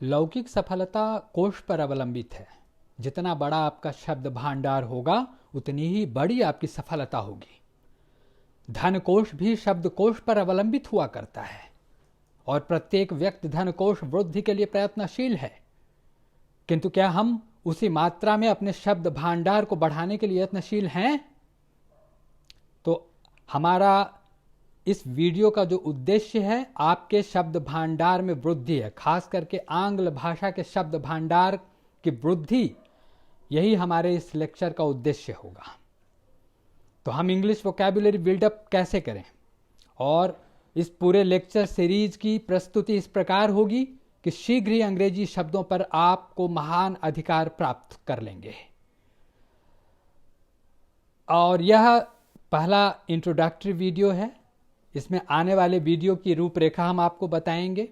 लौकिक सफलता कोश पर अवलंबित है। जितना बड़ा आपका शब्द भांडार होगा उतनी ही बड़ी आपकी सफलता होगी। धन कोश भी शब्द कोश पर अवलंबित हुआ करता है और प्रत्येक व्यक्ति धन कोश वृद्धि के लिए प्रयत्नशील है, किंतु क्या हम उसी मात्रा में अपने शब्द भांडार को बढ़ाने के लिए यत्नशील हैं? तो हमारा इस वीडियो का जो उद्देश्य है, आपके शब्द भांडार में वृद्धि है, खास करके आंग्ल भाषा के शब्द भांडार की वृद्धि। यही हमारे इस लेक्चर का उद्देश्य होगा। तो हम इंग्लिश वोकैबुलरी बिल्डअप कैसे करें, और इस पूरे लेक्चर सीरीज की प्रस्तुति इस प्रकार होगी कि शीघ्र ही अंग्रेजी शब्दों पर आपको महान अधिकार प्राप्त कर लेंगे। और यह पहला इंट्रोडक्टरी वीडियो है। इसमें आने वाले वीडियो की रूपरेखा हम आपको बताएंगे।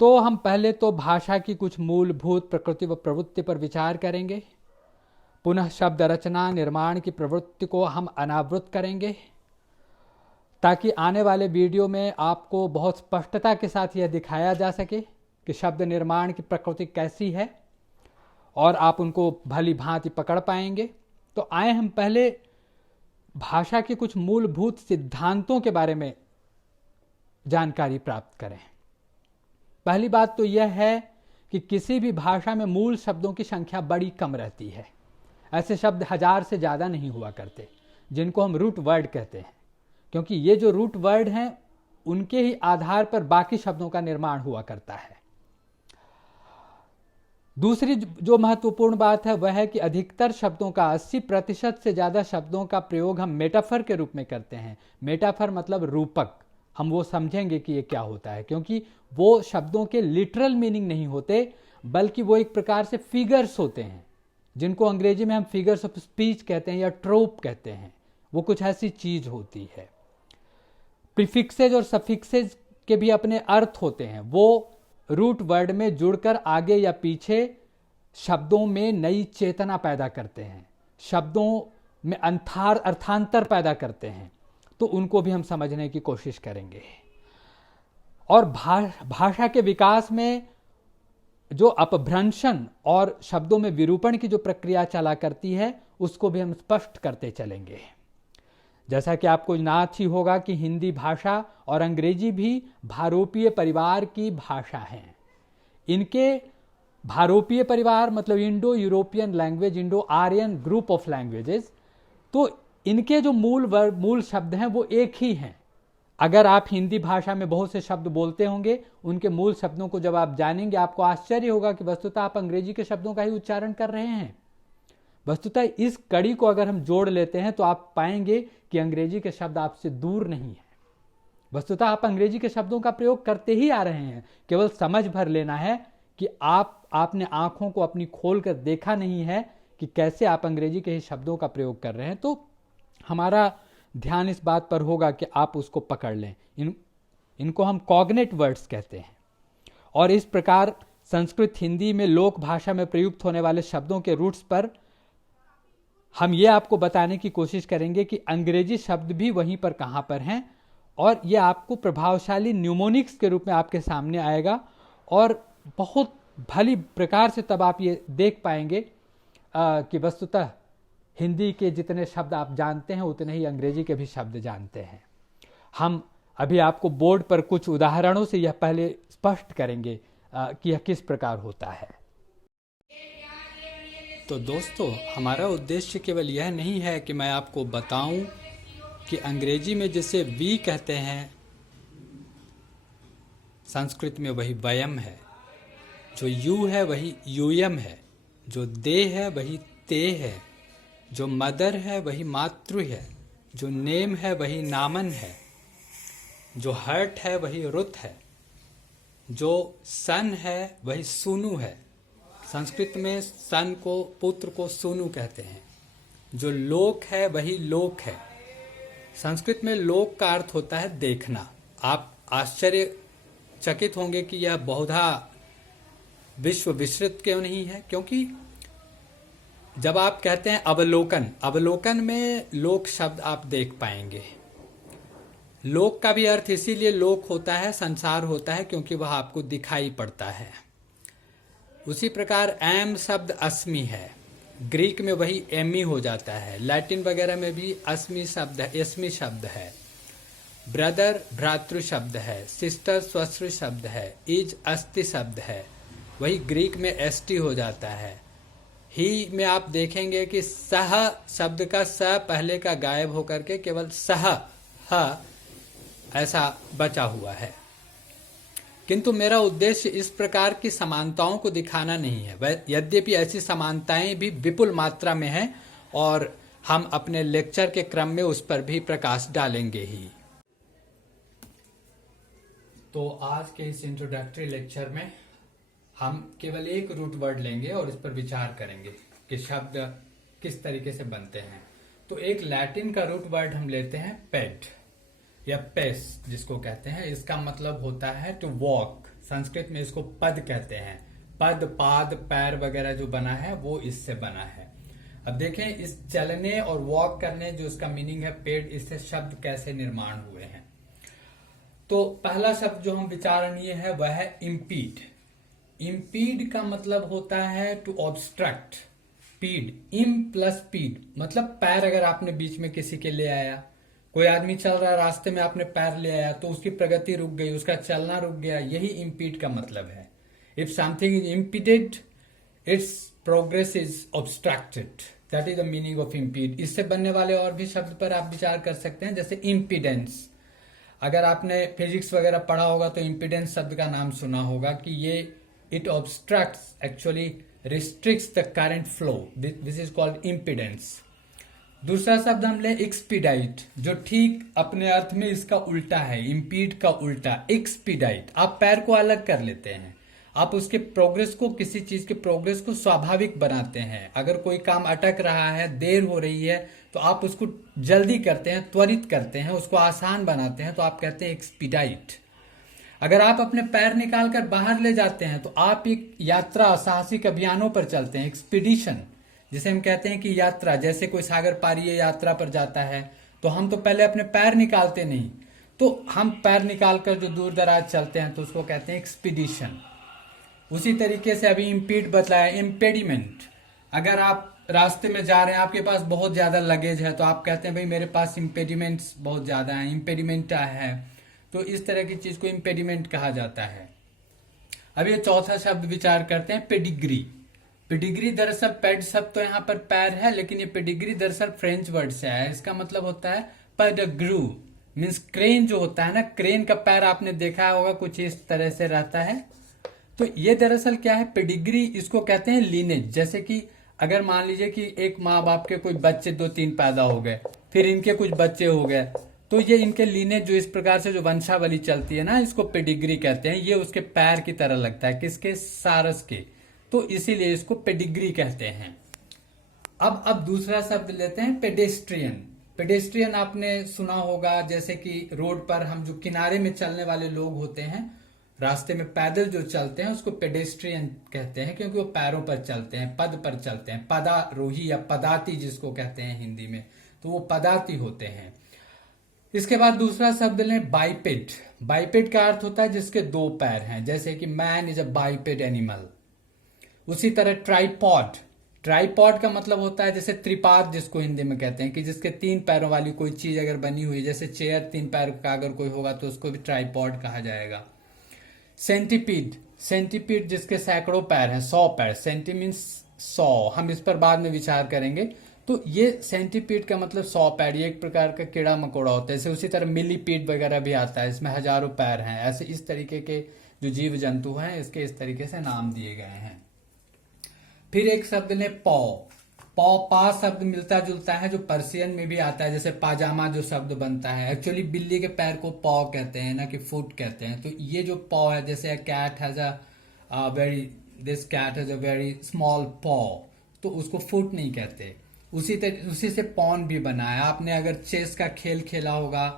तो हम पहले तो भाषा की कुछ मूलभूत प्रकृति व प्रवृत्ति पर विचार करेंगे। पुनः शब्द रचना निर्माण की प्रवृत्ति को हम अनावृत करेंगे, ताकि आने वाले वीडियो में आपको बहुत स्पष्टता के साथ यह दिखाया जा सके कि शब्द निर्माण की प्रकृति कैसी है और आप उनको भली भांति पकड़ पाएंगे। तो आए हम पहले भाषा के कुछ मूलभूत सिद्धांतों के बारे में जानकारी प्राप्त करें। पहली बात तो यह है कि किसी भी भाषा में मूल शब्दों की संख्या बड़ी कम रहती है। ऐसे शब्द 1000 से ज़्यादा नहीं हुआ करते, जिनको हम रूट वर्ड कहते हैं, क्योंकि ये जो रूट वर्ड हैं उनके ही आधार पर बाकी शब्दों का निर्माण हुआ करता है। दूसरी जो महत्वपूर्ण बात है वह है कि अधिकतर शब्दों का 80% से ज़्यादा शब्दों का प्रयोग हम मेटाफर के रूप में करते हैं। मेटाफर मतलब रूपक। हम वो समझेंगे कि ये क्या होता है, क्योंकि वो शब्दों के लिटरल मीनिंग नहीं होते, बल्कि वो एक प्रकार से फिगर्स होते हैं, जिनको अंग्रेजी में हम फिगर्स ऑफ स्पीच कहते हैं या ट्रोप कहते हैं। वो कुछ ऐसी चीज होती है। प्रीफिक्सेज और सफिक्सेज के भी अपने अर्थ होते हैं। वो रूट वर्ड में जुड़कर आगे या पीछे शब्दों में नई चेतना पैदा करते हैं, शब्दों में अर्थांतर पैदा करते हैं। तो उनको भी हम समझने की कोशिश करेंगे। और भाषा के विकास में जो अपभ्रंशन और शब्दों में विरूपण की जो प्रक्रिया चला करती है, उसको भी हम स्पष्ट करते चलेंगे। जैसा कि आपको ज्ञात ही होगा कि हिंदी भाषा और अंग्रेजी भी भारोपीय परिवार की भाषा हैं। इनके भारोपीय परिवार मतलब Indo European language, Indo Aryan group of languages. तो इनके जो मूल शब्द हैं वो एक ही हैं। अगर आप हिंदी भाषा में बहुत से शब्द बोलते होंगे, उनके मूल शब्दों को जब आप जानेंगे, आपको आश्चर्य होगा कि वस्तुतः आप अंग्रेजी के शब्दों का ही उच्चारण कर रहे हैं। वस्तुतः इस कड़ी को अगर हम जोड़ लेते हैं तो आप पाएंगे कि अंग्रेजी के शब्द आपसे दूर नहीं है। वस्तुतः आप अंग्रेजी के शब्दों का प्रयोग करते ही आ रहे हैं, केवल समझ भर लेना है कि आपने आंखों को अपनी खोल कर देखा नहीं है कि कैसे आप अंग्रेजी के ही शब्दों का प्रयोग कर रहे हैं। तो हमारा ध्यान इस बात पर होगा कि आप उसको पकड़ लें। इनको हम कॉग्नेट वर्ड्स कहते हैं। और इस प्रकार संस्कृत हिंदी में लोक भाषा में प्रयुक्त होने वाले शब्दों के रूट्स पर हम ये आपको बताने की कोशिश करेंगे कि अंग्रेजी शब्द भी वहीं पर कहाँ पर हैं, और ये आपको प्रभावशाली न्यूमोनिक्स के रूप में आपके सामने आएगा। और बहुत भली प्रकार से तब आप ये देख पाएंगे कि वस्तुतः हिंदी के जितने शब्द आप जानते हैं उतने ही अंग्रेजी के भी शब्द जानते हैं। हम अभी आपको बोर्ड पर कुछ उदाहरणों से यह पहले स्पष्ट करेंगे कि यह किस प्रकार होता है। तो दोस्तों, हमारा उद्देश्य केवल यह नहीं है कि मैं आपको बताऊं कि अंग्रेजी में जिसे वी कहते हैं, संस्कृत में वही वयम है। जो यू है वही यूयम है। जो दे है वही ते है। जो मदर है वही मातृ है। जो नेम है वही नामन है। जो हर्ट है वही रुत है। जो सन है वही सुनु है। संस्कृत में सन को, पुत्र को सुनु कहते हैं। जो लोक है वही लोक है। संस्कृत में लोक का अर्थ होता है देखना। आप आश्चर्यचकित होंगे कि यह बहुधा विश्व विस्तृत क्यों नहीं है, क्योंकि जब आप कहते हैं अवलोकन, अवलोकन में लोक शब्द आप देख पाएंगे। लोक का भी अर्थ इसीलिए लोक होता है, संसार होता है, क्योंकि वह आपको दिखाई पड़ता है। उसी प्रकार एम शब्द अस्मि है, ग्रीक में वही एमी हो जाता है, लैटिन वगैरह में भी अस्मि शब्द है, एस्मि शब्द है। ब्रदर भ्रातृ शब्द है, सिस्टर स्वश्रु शब्द है, इज अस्ति शब्द है, वही ग्रीक में एसटी हो जाता है। ही में आप देखेंगे कि सह शब्द का स पहले का गायब होकर के केवल सह ह ऐसा बचा हुआ है। किंतु मेरा उद्देश्य इस प्रकार की समानताओं को दिखाना नहीं है, यद्यपि ऐसी समानताएं भी विपुल मात्रा में हैं और हम अपने लेक्चर के क्रम में उस पर भी प्रकाश डालेंगे ही। तो आज के इस इंट्रोडक्टरी लेक्चर में हम केवल एक रूट वर्ड लेंगे और इस पर विचार करेंगे कि शब्द किस तरीके से बनते हैं। तो एक लैटिन का रूट वर्ड हम लेते हैं पेड या पेस जिसको कहते हैं। इसका मतलब होता है टू वॉक, संस्कृत में इसको पद कहते हैं। पद, पाद, पैर वगैरह जो बना है वो इससे बना है। अब देखें इस चलने और वॉक करने जो इसका मीनिंग है पेड, इससे शब्द कैसे निर्माण हुए हैं। तो पहला शब्द जो हम विचारणीय है वह है इम्पीड। इम्पीड का मतलब होता है टू ऑब्स्ट्रक्ट। पीड, इम प्लस पीड मतलब पैर अगर आपने बीच में किसी के ले आया, कोई आदमी चल रहा है रास्ते में आपने पैर ले आया तो उसकी प्रगति रुक गई, उसका चलना रुक गया, यही इम्पीड का मतलब है। If something is impeded it's progress is obstructed, that is the meaning of impede. इससे बनने वाले और भी शब्द पर आप विचार कर सकते हैं, जैसे इम्पीडेंस। अगर आपने फिजिक्स वगैरह पढ़ा होगा तो इम्पीडेंस शब्द का नाम सुना होगा कि ये it obstructs, actually restricts the current flow, this is called impedance. दूसरा शब्द हम ले एक्सपीडाइट, जो ठीक अपने अर्थ में इसका उल्टा है, इम्पीड का उल्टा एक्सपीडाइट। आप पैर को अलग कर लेते हैं, आप उसके प्रोग्रेस को, किसी चीज के प्रोग्रेस को स्वाभाविक बनाते हैं। अगर कोई काम अटक रहा है, देर हो रही है, तो आप उसको जल्दी करते हैं, त्वरित करते हैं, उसको आसान बनाते हैं, तो आप कहते हैं एक्सपीडाइट। अगर आप अपने पैर निकाल कर बाहर ले जाते हैं तो आप एक यात्रा, साहसिक अभियानों पर चलते हैं, एक्सपीडिशन जिसे हम कहते हैं कि यात्रा। जैसे कोई सागर पारीय यात्रा पर जाता है तो हम तो पहले अपने पैर निकालते नहीं, तो हम पैर निकालकर जो दूर दराज चलते हैं तो उसको कहते हैं एक्सपीडिशन। उसी तरीके से अभी इम्पीड बतलाया, इम्पेडिमेंट। अगर आप रास्ते में जा रहे हैं, आपके पास बहुत ज्यादा लगेज है, तो आप कहते हैं भाई मेरे पास इम्पेडिमेंट्स बहुत ज्यादा है, इम्पेडिमेंट है, तो इस तरह की चीज को इम्पेडिमेंट कहा जाता है। अब ये चौथा शब्द विचार करते हैं, पेडिग्री। पेडिग्री दरअसल पेड शब्द तो यहाँ पर पैर है, लेकिन ये पेडिग्री दरअसल फ्रेंच वर्ड से आया है। इसका मतलब होता है पेडग्रू, मीन्स क्रेन जो होता है ना, क्रेन का पैर आपने देखा होगा कुछ इस तरह से रहता है। तो ये दरअसल क्या है, पेडिग्री इसको कहते हैं लीनेज। जैसे कि अगर मान लीजिए कि एक माँ बाप के कोई बच्चे 2-3 पैदा हो गए, फिर इनके कुछ बच्चे हो गए, तो ये इनके लीनेज जो इस प्रकार से जो वंशावली चलती है ना, इसको पेडिग्री कहते हैं। ये उसके पैर की तरह लगता है, किसके, सारस के, तो इसीलिए इसको पेडिग्री कहते हैं। अब दूसरा शब्द लेते हैं, पेडेस्ट्रियन। पेडेस्ट्रियन आपने सुना होगा, जैसे कि रोड पर हम जो किनारे में चलने वाले लोग होते हैं, रास्ते में पैदल जो चलते हैं, उसको पेडेस्ट्रियन कहते हैं, क्योंकि वो पैरों पर चलते हैं, पद पर चलते हैं। पदारोही या पदाती जिसको कहते हैं हिंदी में, तो वो पदाती होते हैं। इसके बाद दूसरा शब्द लें, बाइपेड। बाइपेड का अर्थ होता है जिसके 2 पैर हैं, जैसे कि मैन इज अ बाइपेड एनिमल। उसी तरह ट्राइपॉड। ट्राइपॉड का मतलब होता है जैसे त्रिपाद जिसको हिंदी में कहते हैं, कि जिसके 3 पैरों वाली कोई चीज अगर बनी हुई, जैसे चेयर 3 पैर का अगर कोई होगा तो उसको भी ट्राइपॉड कहा जाएगा। सेंटीपीड, सेंटीपीड जिसके सैकड़ों पैर हैं, 100 पैर, सेंटी मीन्स 100, हम इस पर बाद में विचार करेंगे। तो ये सेंटीपीड का मतलब 100 पैर, ये एक प्रकार का कीड़ा मकोड़ा होता है। उसी तरह मिलीपीड वगैरह भी आता है, इसमें हजारों पैर हैं। ऐसे इस तरीके के जो जीव जंतु हैं, इसके इस तरीके से नाम दिए गए हैं। फिर एक शब्द ने पॉ। पॉ, पा शब्द मिलता जुलता है, जो पर्शियन में भी आता है, जैसे पाजामा जो शब्द बनता है, एक्चुअली बिल्ली के पैर को पॉ कहते हैं ना कि फुट कहते हैं। तो ये जो पॉ है, जैसे cat has a very, this cat has a very small paw, तो उसको फुट नहीं कहते। उसी से पॉन भी बना है। आपने अगर चेस का खेल खेला होगा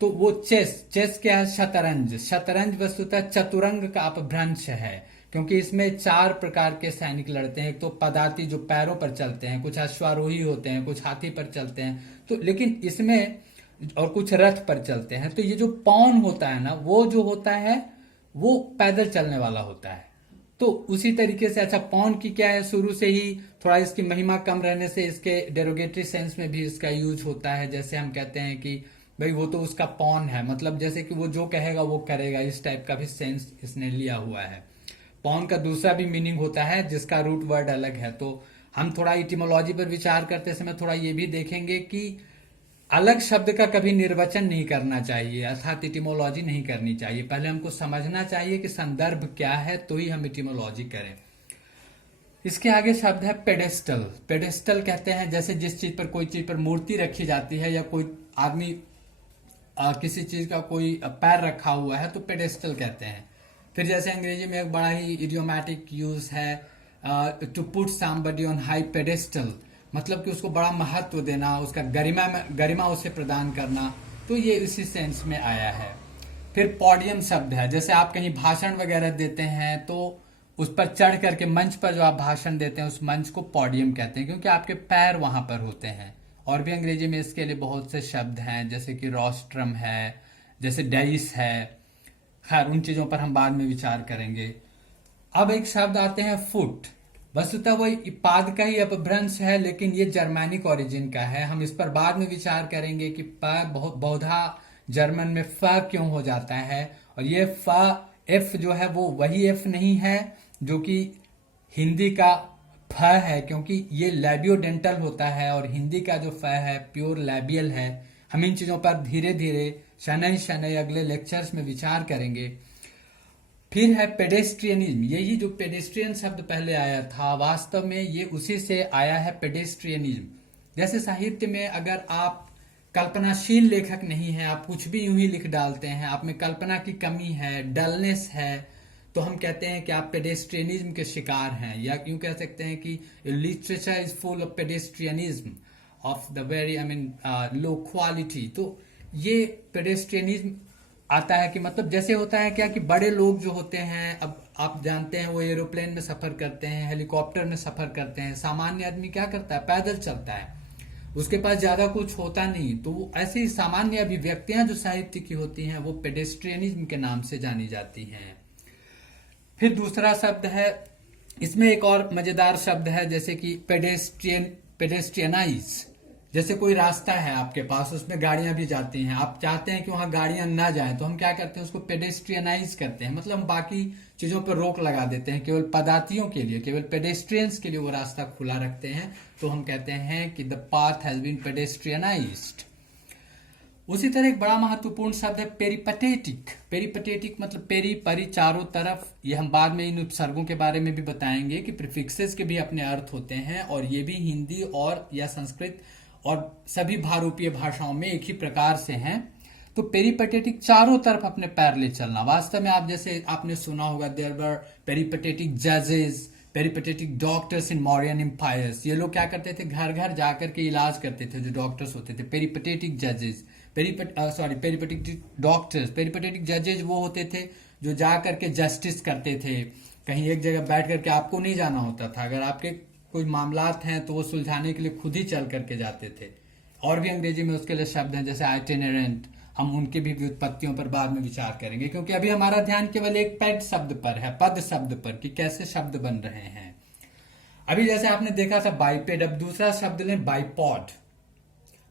तो वो चेस क्या है, शतरंज। शतरंज वस्तुतः चतुरंग का अपभ्रंश है, क्योंकि इसमें 4 प्रकार के सैनिक लड़ते हैं। एक तो पदाती जो पैरों पर चलते हैं, कुछ अश्वारोही होते हैं, कुछ हाथी पर चलते हैं। तो लेकिन इसमें और कुछ रथ पर चलते हैं। तो ये जो पौन होता है ना, वो जो होता है वो पैदल चलने वाला होता है। तो उसी तरीके से अच्छा, पौन की क्या है, शुरू से ही थोड़ा इसकी महिमा कम रहने से इसके डेरोगेटरी सेंस में भी इसका यूज होता है। जैसे हम कहते हैं कि भाई वो तो उसका पौन है, मतलब जैसे कि वो जो कहेगा वो करेगा, इस टाइप का भी सेंस इसने लिया हुआ है। पौन का दूसरा भी मीनिंग होता है जिसका रूट वर्ड अलग है। तो हम थोड़ा इटिमोलॉजी पर विचार करते समय थोड़ा ये भी देखेंगे कि अलग शब्द का कभी निर्वचन नहीं करना चाहिए, अर्थात इटिमोलॉजी नहीं करनी चाहिए। पहले हमको समझना चाहिए कि संदर्भ क्या है, तो ही हम इटिमोलॉजी करें। इसके आगे शब्द है पेडेस्टल। पेडेस्टल कहते हैं जैसे जिस चीज पर, कोई चीज पर मूर्ति रखी जाती है या कोई आदमी किसी चीज का कोई पैर रखा हुआ है तो पेडेस्टल कहते हैं। फिर जैसे अंग्रेजी में एक बड़ा ही इडियोमैटिक यूज है, to put somebody on high pedestal, मतलब कि उसको बड़ा महत्व देना, उसका गरिमा उसे प्रदान करना। तो ये इसी सेंस में आया है। फिर पॉडियम शब्द है, जैसे आप कहीं भाषण वगैरह देते हैं तो उस पर चढ़ करके मंच पर जो आप भाषण देते हैं उस मंच को पॉडियम कहते हैं, क्योंकि आपके पैर वहां पर होते हैं। और भी अंग्रेजी में इसके लिए बहुत से शब्द हैं, जैसे कि रोस्ट्रम है, जैसे डेइस है। खैर उन चीजों पर हम बाद में विचार करेंगे। अब एक शब्द आते हैं फुट। वस्तुतः वो पाद का ही अपभ्रंश है, लेकिन ये जर्मैनिक ओरिजिन का है। हम इस पर बाद में विचार करेंगे कि प बहुत बहुधा जर्मन में फ क्यों हो जाता है। और ये फ एफ जो है वो वही एफ नहीं है जो कि हिंदी का फ है, क्योंकि ये लैबियोडेंटल होता है और हिंदी का जो फ है प्योर लैबियल है। हम इन चीजों पर धीरे धीरे शनय शनय अगले लेक्चर्स में विचार करेंगे। फिर है पेडेस्ट्रियनिज्म। यही जो पेडेस्ट्रियन शब्द पहले आया था, वास्तव में ये उसी से आया है, पेडेस्ट्रियनिज्म। जैसे साहित्य में अगर आप कल्पनाशील लेखक नहीं है, आप कुछ भी यूं ही लिख डालते हैं, आप में कल्पना की कमी है, डलनेस है, तो हम कहते हैं कि आप पेडेस्ट्रियनिज्म के शिकार हैं। या यूं कह सकते हैं कि literature is full of pedestrianism of the very low quality. तो ये पेडेस्ट्रियनिज्म आता है कि मतलब जैसे होता है क्या कि बड़े लोग जो होते हैं, अब आप जानते हैं वो एरोप्लेन में सफर करते हैं, हेलीकॉप्टर में सफर करते हैं। सामान्य आदमी क्या करता है, पैदल चलता है, उसके पास ज्यादा कुछ होता नहीं। तो वो ऐसी ही सामान्य अभिव्यक्तियां जो साहित्य की होती हैं वो पेडेस्ट्रियनिज्म के नाम से जानी जाती हैं। फिर दूसरा शब्द है, इसमें एक और मजेदार शब्द है, जैसे कि पेडेस्ट्रियनाइज। जैसे कोई रास्ता है आपके पास, उसमें गाड़ियां भी जाती हैं, आप चाहते हैं कि वहां गाड़ियां ना जाएं, तो हम क्या करते हैं, उसको पेडेस्ट्रियनाइज करते हैं। मतलब हम बाकी चीजों पर रोक लगा देते हैं, केवल पदार्थियों के लिए, केवल पेडेस्ट्रियंस के लिए वो रास्ता खुला रखते हैं। तो हम कहते हैं कि द पाथ हैज बीन पेडेस्ट्रियनाइज्ड। उसी तरह एक बड़ा महत्वपूर्ण शब्द है पेरिपटेटिक। पेरिपटेटिक मतलब पेरी परी, चारों तरफ। ये हम बाद में इन उपसर्गों के बारे में भी बताएंगे कि प्रीफिक्सेस के भी अपने अर्थ होते हैं, और ये भी हिंदी और या संस्कृत और सभी भारूपीय भाषाओं में एक ही प्रकार से हैं। तो पेरिपटेटिक चारों तरफ अपने पैर ले चलना। वास्तव में आप जैसे आपने सुना होगा, देयर वर पेरिपटेटिक जजेस, पेरिपटेटिक डॉक्टर्स इन मौर्यन एम्पायर्स। ये लोग क्या करते थे, घर घर जाकर के इलाज करते थे, जो डॉक्टर्स होते थे। पेरिपटेटिक जजेस, पेरिपटेटिक डॉक्टर्स। पेरिपटेटिक जजेज वो होते थे जो जा करके जस्टिस करते थे, कहीं एक जगह बैठ करके आपको नहीं जाना होता था। अगर आपके कोई मामलात हैं तो वो सुलझाने के लिए खुद ही चल करके जाते थे। और भी अंग्रेजी में उसके लिए शब्द हैं, जैसे आइटिनरेंट। हम उनके भी व्युत्पत्तियों पर बाद में विचार करेंगे, क्योंकि अभी हमारा ध्यान केवल एक पेड शब्द पर है, पद शब्द पर, कि कैसे शब्द बन रहे हैं। अभी जैसे आपने देखा था बाइपेड, अब दूसरा शब्द लें बाइपॉड।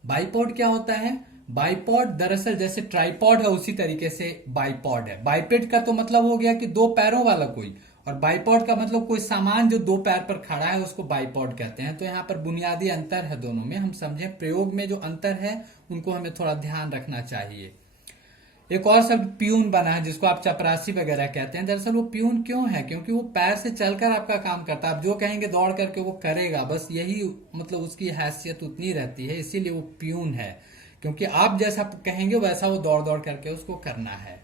बाइपॉड क्या होता है, बाइपॉड दरअसल जैसे ट्राइपॉड है उसी तरीके से बाइपॉड है। बाइपेड का तो मतलब हो गया कि दो पैरों वाला कोई, और बाइपॉड का मतलब कोई सामान जो दो पैर पर खड़ा है उसको बाइपॉड कहते हैं। तो यहाँ पर बुनियादी अंतर है दोनों में, हम समझें प्रयोग में जो अंतर है उनको हमें थोड़ा ध्यान रखना चाहिए। एक और शब्द प्यून बना है, जिसको आप चपरासी वगैरह कहते हैं। दरअसल वो प्यून क्यों है, क्योंकि वो पैर से चलकर आपका काम करता है, आप जो कहेंगे दौड़ करके वो करेगा, बस यही मतलब उसकी हैसियत उतनी रहती है, इसीलिए वो प्यून है, क्योंकि आप जैसा कहेंगे वैसा वो दौड़ दौड़ करके उसको करना है।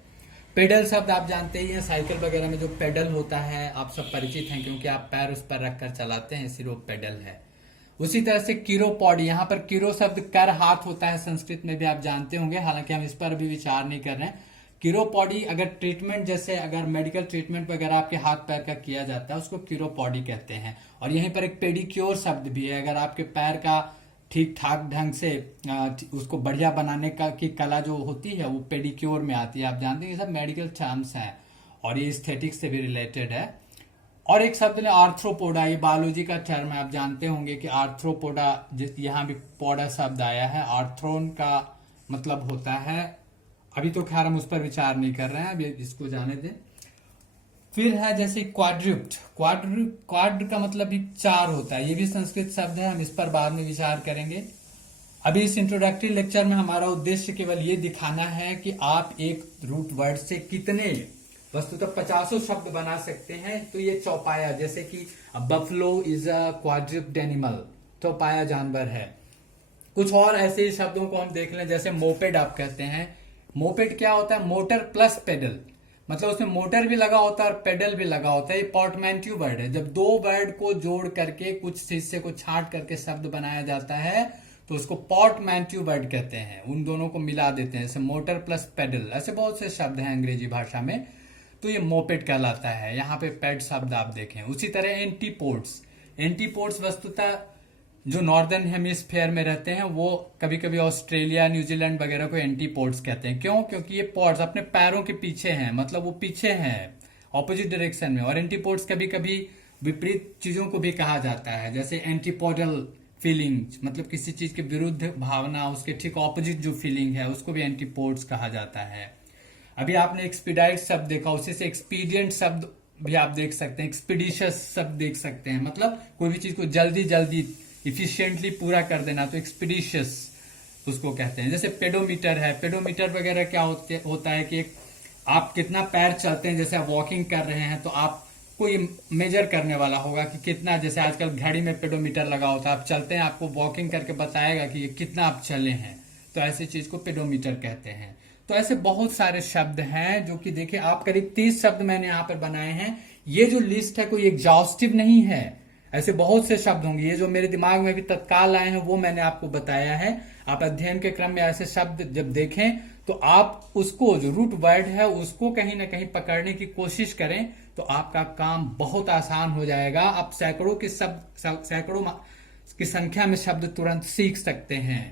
पेडल शब्द आप जानते ही हैं, साइकिल वगैरह में जो पेडल होता है आप सब परिचित हैं, क्योंकि आप पैर उस पर रखकर चलाते हैं, इसलिए वो पेडल है। उसी तरह से किरोपॉडी, यहाँ पर किरो शब्द कर हाथ होता है, संस्कृत में भी आप जानते होंगे, हालांकि हम इस पर भी विचार नहीं कर रहे हैं। किरोपॉडी अगर ट्रीटमेंट, जैसे अगर मेडिकल ट्रीटमेंट वगैरह आपके हाथ पैर का किया जाता है उसको किरोपॉडी कहते हैं। और यहीं पर एक पेडिक्योर शब्द भी है, अगर आपके पैर का ठीक ठाक ढंग से उसको बढ़िया बनाने का की कला जो होती है वो पेडिक्योर में आती है। आप जानते हैं ये सब मेडिकल टर्म्स हैं और ये एस्थेटिक्स से भी रिलेटेड है। और एक शब्द ने आर्थ्रोपोडा, ये बायोलॉजी का टर्म है। आप जानते होंगे कि आर्थ्रोपोडा, यहाँ भी पोडा शब्द आया है। आर्थ्रोन का मतलब होता है, अभी तो खैर हम उस पर विचार नहीं कर रहे हैं, अभी इसको जाने दें। फिर है जैसे क्वाड्रुप्ट, क्वाड्र का मतलब भी चार होता है, ये भी संस्कृत शब्द है, हम इस पर बाद में विचार करेंगे। अभी इस इंट्रोडक्टरी लेक्चर में हमारा उद्देश्य केवल ये दिखाना है कि आप एक रूट वर्ड से कितने वस्तुतः 50 शब्द बना सकते हैं। तो ये चौपाया, जैसे कि बफलो इज अ क्वाड्रुप्ड एनिमल, चौपाया जानवर है। कुछ और ऐसे ही शब्दों को हम देख लें, जैसे मोपेड आप कहते हैं। मोपेड क्या होता है? मोटर प्लस पेडल, मतलब उसमें मोटर भी लगा होता है और पेडल भी लगा होता है। ये पोर्टमैंट्यू वर्ड है। जब दो वर्ड को जोड़ करके कुछ हिस्से को छांट करके शब्द बनाया जाता है तो उसको पोर्टमैंट्यू वर्ड कहते हैं। उन दोनों को मिला देते हैं, जैसे मोटर प्लस पेडल, ऐसे बहुत से शब्द हैं अंग्रेजी भाषा में, तो ये मोपेड कहलाता है। यहाँ पे पेड शब्द आप देखें। उसी तरह एंटीपोड्स, एंटीपोड्स वस्तुतः जो नॉर्दर्न हेमिस्फेयर में रहते हैं वो कभी कभी ऑस्ट्रेलिया, न्यूजीलैंड वगैरह को एंटीपोड्स कहते हैं। क्यों? क्योंकि ये पॉड्स अपने पैरों के पीछे हैं, मतलब वो पीछे हैं ऑपोजिट डायरेक्शन में। और एंटीपोड्स कभी कभी विपरीत चीजों को भी कहा जाता है, जैसे एंटीपोडल फीलिंग्स, मतलब किसी चीज के विरुद्ध भावना, उसके ठीक ऑपोजिट जो फीलिंग है उसको भी एंटीपोड्स कहा जाता है। अभी आपने एक्सपीडाइट शब्द देखा, उसी से एक्सपीडियंट शब्द भी आप देख सकते हैं, एक्सपीडिशियस शब्द देख सकते हैं, मतलब कोई भी चीज को जल्दी जल्दी इफिशिएंटली पूरा कर देना, तो एक्सपीडिशियस उसको कहते हैं। जैसे पेडोमीटर है, पेडोमीटर वगैरह क्या होता है कि आप कितना पैर चलते हैं, जैसे आप वॉकिंग कर रहे हैं तो आपको ये मेजर करने वाला होगा कि कितना, जैसे आजकल घड़ी में पेडोमीटर लगा होता है, आप चलते हैं आपको वॉकिंग करके बताएगा कि ये कितना आप चले हैं, तो ऐसी चीज को पेडोमीटर कहते हैं। तो ऐसे बहुत सारे शब्द हैं जो कि देखिए आप करीब 30 शब्द मैंने यहाँ पर बनाए हैं। ये जो लिस्ट है कोई एग्जॉस्टिव नहीं है, ऐसे बहुत से शब्द होंगे। ये जो मेरे दिमाग में भी तत्काल आए हैं वो मैंने आपको बताया है। आप अध्ययन के क्रम में ऐसे शब्द जब देखें तो आप उसको, जो रूट वर्ड है उसको कहीं ना कहीं पकड़ने की कोशिश करें, तो आपका काम बहुत आसान हो जाएगा। आप सैकड़ों की संख्या में शब्द तुरंत सीख सकते हैं।